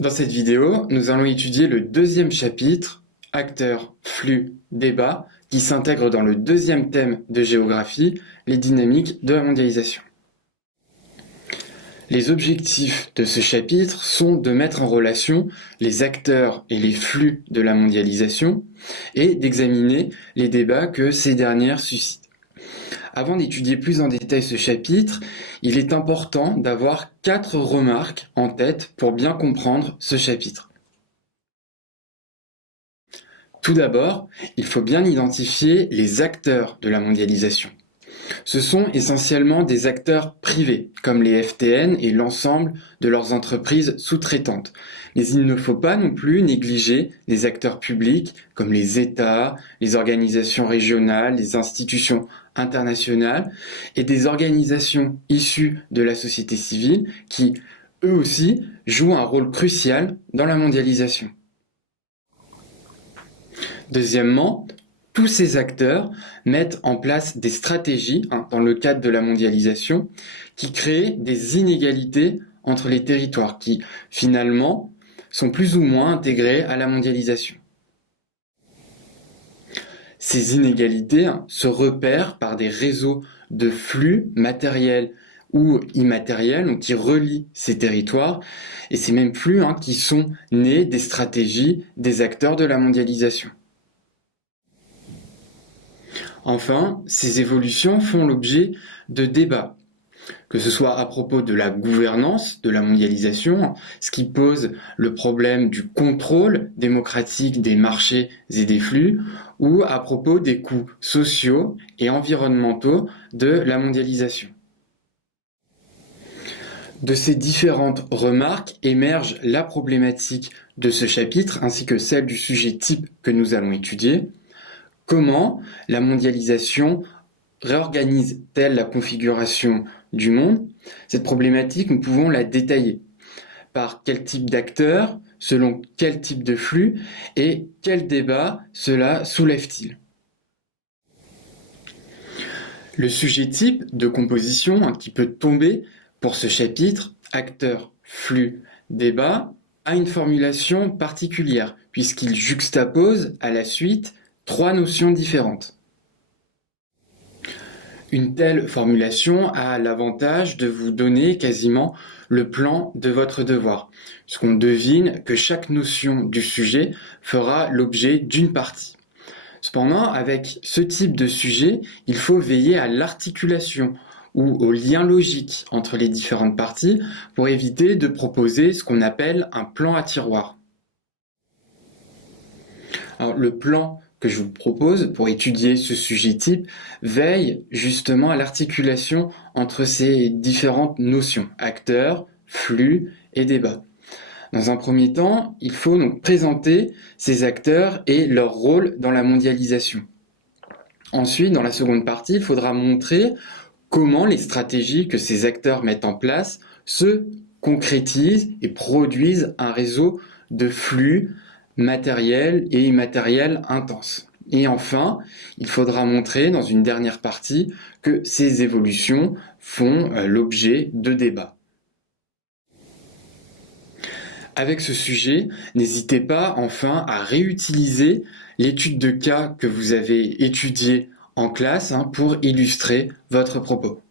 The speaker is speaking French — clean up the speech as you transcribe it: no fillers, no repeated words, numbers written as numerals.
Dans cette vidéo, nous allons étudier le deuxième chapitre, acteurs, flux, débat, qui s'intègre dans le deuxième thème de géographie, les dynamiques de la mondialisation. Les objectifs de ce chapitre sont de mettre en relation les acteurs et les flux de la mondialisation et d'examiner les débats que ces dernières suscitent. Avant d'étudier plus en détail ce chapitre, il est important d'avoir 4 remarques en tête pour bien comprendre ce chapitre. Tout d'abord, il faut bien identifier les acteurs de la mondialisation. Ce sont essentiellement des acteurs privés, comme les FTN et l'ensemble de leurs entreprises sous-traitantes. Mais il ne faut pas non plus négliger les acteurs publics, comme les États, les organisations régionales, les institutions internationales et des organisations issues de la société civile qui, eux aussi, jouent un rôle crucial dans la mondialisation. Deuxièmement, tous ces acteurs mettent en place des stratégies dans le cadre de la mondialisation qui créent des inégalités entre les territoires qui, finalement, sont plus ou moins intégrés à la mondialisation. Ces inégalités se repèrent par des réseaux de flux matériels ou immatériels donc qui relient ces territoires, et ces mêmes flux qui sont nés des stratégies des acteurs de la mondialisation. Enfin, ces évolutions font l'objet de débats, que ce soit à propos de la gouvernance de la mondialisation, ce qui pose le problème du contrôle démocratique des marchés et des flux, ou à propos des coûts sociaux et environnementaux de la mondialisation. De ces différentes remarques émerge la problématique de ce chapitre ainsi que celle du sujet type que nous allons étudier. Comment la mondialisation réorganise-t-elle la configuration du monde? Cette problématique, nous pouvons la détailler. Par quel type d'acteurs, selon quel type de flux et quel débat cela soulève-t-il? Le sujet type de composition qui peut tomber pour ce chapitre, acteurs, flux, débat, a une formulation particulière puisqu'il juxtapose à la suite 3 notions différentes. Une telle formulation a l'avantage de vous donner quasiment le plan de votre devoir, puisqu'on devine que chaque notion du sujet fera l'objet d'une partie. Cependant, avec ce type de sujet, il faut veiller à l'articulation ou au lien logique entre les différentes parties pour éviter de proposer ce qu'on appelle un plan à tiroir. Alors, le plan que je vous propose pour étudier ce sujet type veille justement à l'articulation entre ces différentes notions, acteurs, flux et débat. Dans un premier temps, il faut donc présenter ces acteurs et leur rôle dans la mondialisation. Ensuite, dans la seconde partie, il faudra montrer comment les stratégies que ces acteurs mettent en place se concrétisent et produisent un réseau de flux matériel et immatériel intense. Et enfin, il faudra montrer dans une dernière partie que ces évolutions font l'objet de débats. Avec ce sujet, n'hésitez pas enfin à réutiliser l'étude de cas que vous avez étudiée en classe pour illustrer votre propos.